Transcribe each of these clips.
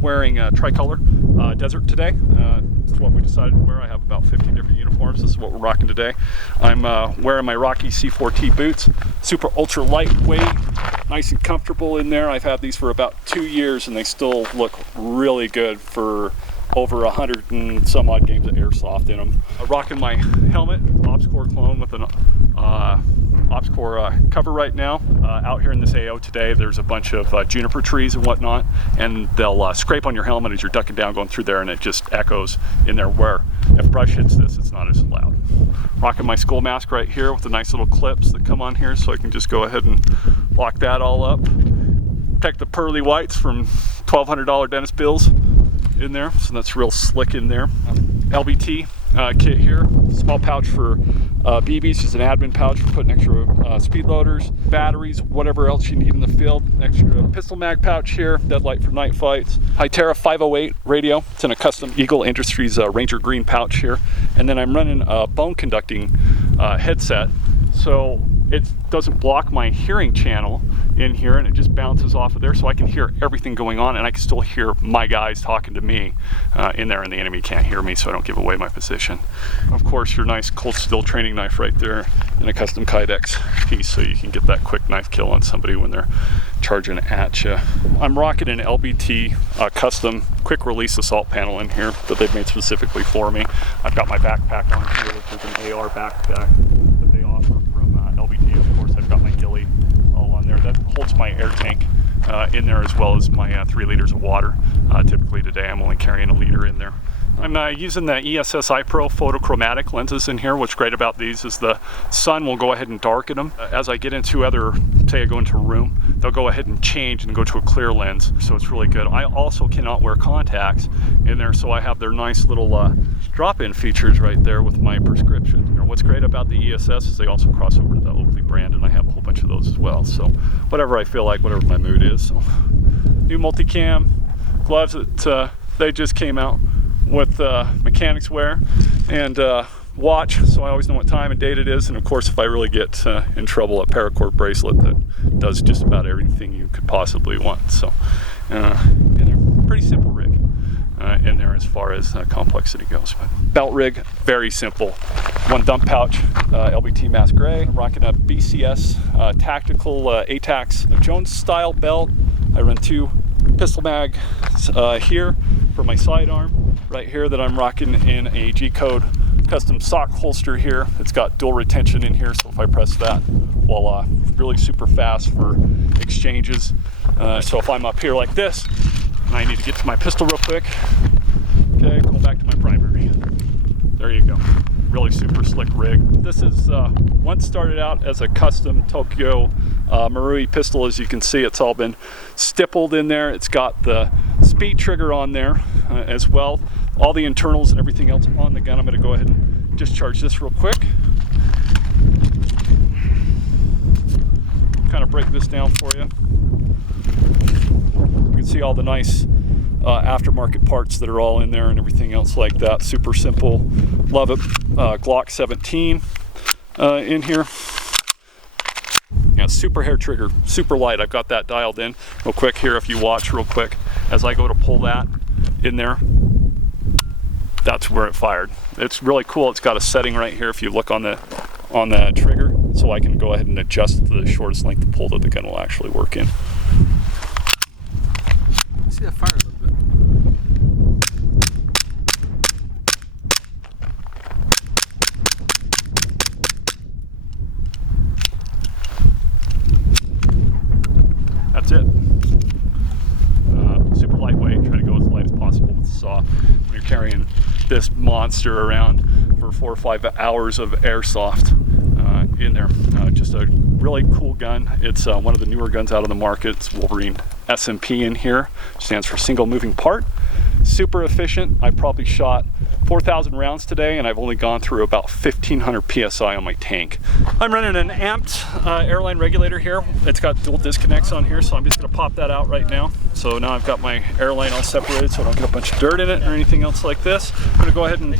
wearing a tricolor desert today. This is what we decided to wear. I have about 50 different uniforms. This is what we're rocking today. I'm wearing my Rocky C4T boots. Super ultra lightweight, nice and comfortable in there. I've had these for about 2 years and they still look really good for over 100 and some odd games of Airsoft in them. Rocking my helmet, OpsCore clone with an OpsCore cover right now. Out here in this AO today, there's a bunch of juniper trees and whatnot, and they'll scrape on your helmet as you're ducking down going through there, and it just echoes in there, where if brush hits this, it's not as loud. Rocking my skull mask right here with the nice little clips that come on here, so I can just go ahead and lock that all up. Protect the pearly whites from $1,200 dentist bills in there, so that's real slick in there. LBT kit here, small pouch for BBs, just an admin pouch for putting extra speed loaders, batteries, whatever else you need in the field. Extra pistol mag pouch here, deadlight for night fights. Hytera 508 radio, it's in a custom Eagle Industries Ranger green pouch here. And then I'm running a bone conducting headset, so it doesn't block my hearing channel in here, and it just bounces off of there, so I can hear everything going on, and I can still hear my guys talking to me in there, and the enemy can't hear me, so I don't give away my position. Of course, your nice cold steel training knife right there, and a custom Kydex piece, so you can get that quick knife kill on somebody when they're charging at you. I'm rocking an LBT custom quick release assault panel in here that they've made specifically for me. I've got my backpack on here, which is an AR backpack that they offer from LBT. Of course, I've got my ghillie all on there. That holds my air tank in there, as well as my 3 liters of water. Typically today I'm only carrying 1 liter in there. I'm using the ESS iPro photochromatic lenses in here. What's great about these is the sun will go ahead and darken them. As I get into say I go into a room, they'll go ahead and change and go to a clear lens, so it's really good. I also cannot wear contacts in there, so I have their nice little drop-in features right there with my prescription. What's great about the ESS is they also cross over to the Oakley brand, and I have a whole bunch of those as well. So whatever I feel like, whatever my mood is. So new multicam gloves that they just came out with mechanics wear, and watch, so I always know what time and date it is. And of course, if I really get in trouble, a paracord bracelet that does just about everything you could possibly want. So in there, pretty simple rig in there as far as complexity goes. But belt rig, very simple. 1 dump pouch, LBT mask gray. I'm rocking a BCS tactical ATAX Jones style belt. I run 2 pistol mags here for my sidearm. Right here that I'm rocking in a G-code custom sock holster here. It's got dual retention in here, so if I press that, voila, really super fast for exchanges. So if I'm up here like this and I need to get to my pistol real quick, okay, go back to my primary. There you go. Really super slick rig. This is once started out as a custom Tokyo Marui pistol. As you can see, it's all been stippled in there. It's got the speed trigger on there as well. All the internals and everything else on the gun. I'm going to go ahead and discharge this real quick. Kind of break this down for you. You can see all the nice aftermarket parts that are all in there and everything else like that. Super simple. Love it. Glock 17 in here. Yeah, super hair trigger, super light. I've got that dialed in real quick here. If you watch real quick, as I go to pull that in there, that's where it fired. It's really cool. It's got a setting right here if you look on the trigger, so I can go ahead and adjust the shortest length of pull that the gun will actually work in. See that fire a little bit. That's it. Super lightweight. Try to go as light as possible with the saw when you're carrying this monster around for 4 or 5 hours of Airsoft in there. Just a really cool gun. It's one of the newer guns out on the market. It's Wolverine SMP in here. Stands for single moving part. Super efficient. I probably shot 4,000 rounds today, and I've only gone through about 1,500 PSI on my tank. I'm running an amped airline regulator here. It's got dual disconnects on here, so I'm just gonna pop that out right now. So now I've got my airline all separated so I don't get a bunch of dirt in it or anything else like this. I'm gonna go ahead and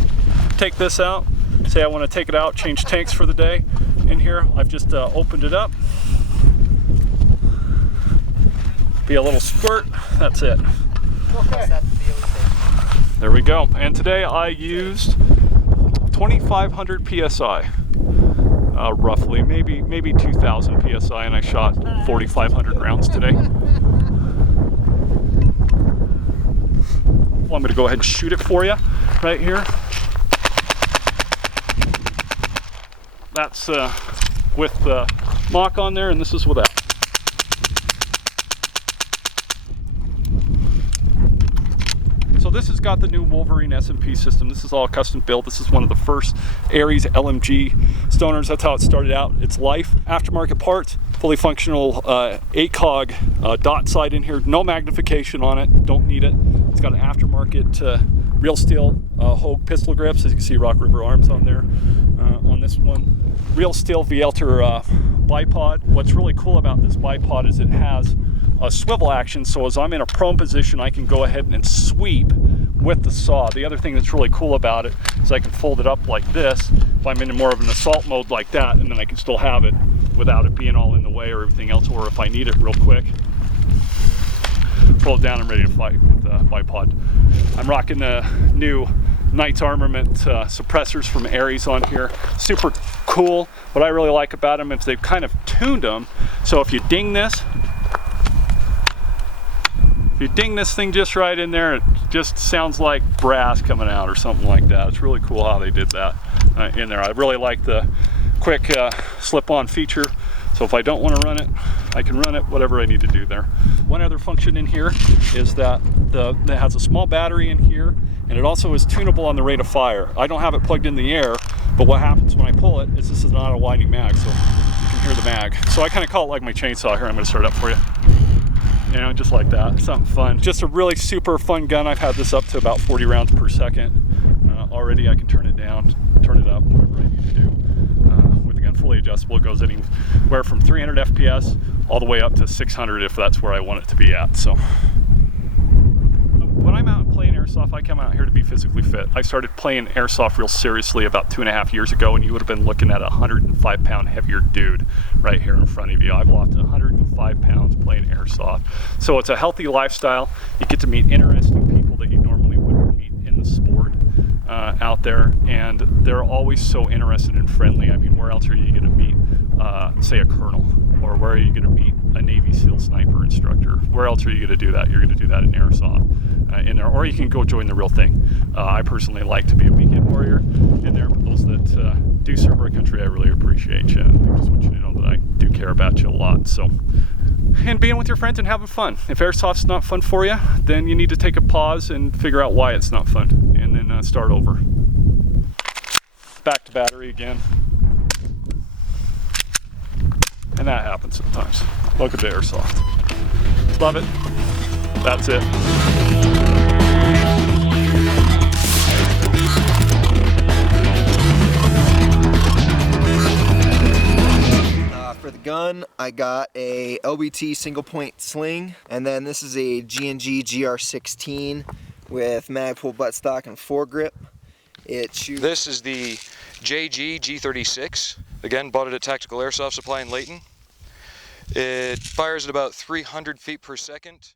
take this out. Say I wanna take it out, change tanks for the day. In here, I've just opened it up. Be a little squirt, that's it. Okay. There we go. And today I used 2,500 PSI, roughly, maybe 2,000 PSI, and I shot 4,500 rounds today. Well, I'm going to go ahead and shoot it for you right here. That's with the mock on there, and this is without. So this has got the new Wolverine S&P system. This is all custom built. This is one of the first Aries LMG stoners. That's how it started out its life. Aftermarket parts, fully functional 8-cog dot sight in here. No magnification on it, don't need it. It's got an aftermarket real steel Hogue pistol grips. As you can see, Rock River arms on there on this one. Real steel Vielter bipod. What's really cool about this bipod is it has a swivel action, so as I'm in a prone position, I can go ahead and sweep with the saw. The other thing that's really cool about it is I can fold it up like this if I'm in more of an assault mode like that, and then I can still have it without it being all in the way or everything else, or if I need it real quick, pull it down and ready to fight with the bipod. I'm rocking the new Knight's Armament suppressors from Aries on here. Super cool. What I really like about them is they've kind of tuned them, so if you ding this thing just right in there, it just sounds like brass coming out or something like that. It's really cool how they did that in there. I really like the quick slip-on feature, so if I don't want to run it, I can run it, whatever I need to do there. One other function in here is that it has a small battery in here, and it also is tunable on the rate of fire. I don't have it plugged in the air, but what happens when I pull it is this is not a winding mag, so you can hear the mag. So I kind of call it like my chainsaw here. I'm going to start it up for you. You know, just like that, something fun. Just a really super fun gun. I've had this up to about 40 rounds per second. Already I can turn it down, turn it up, whatever I need to do. With the gun fully adjustable, it goes anywhere from 300 FPS all the way up to 600 if that's where I want it to be at. So when I'm out playing Airsoft, I come out here to be physically fit. I started playing Airsoft real seriously about 2.5 years ago, and you would have been looking at a 105-pound heavier dude right here in front of you. I've lost 105 pounds playing Airsoft. So it's a healthy lifestyle. You get to meet interesting people that you normally wouldn't meet in the sport out there, and they're always so interested and friendly. I mean, where else are you going to meet, say, a colonel? Or where are you going to meet a Navy SEAL sniper instructor? Where else are you going to do that? You're going to do that in Airsoft in there, or you can go join the real thing. I personally like to be a weekend warrior in there, but those that do serve our country, I really appreciate you. I just want you to know that I do care about you a lot. So, and being with your friends and having fun. If Airsoft's not fun for you, then you need to take a pause and figure out why it's not fun, and then start over. Back to battery again. And that happens sometimes. Welcome to Airsoft. Love it. That's it. For the gun, I got a LBT single point sling, and then this is a G&G GR16 with mag pull buttstock and foregrip. It shoots. This is the JG G36. Again, bought it at Tactical Airsoft Supply in Layton. It fires at about 300 feet per second.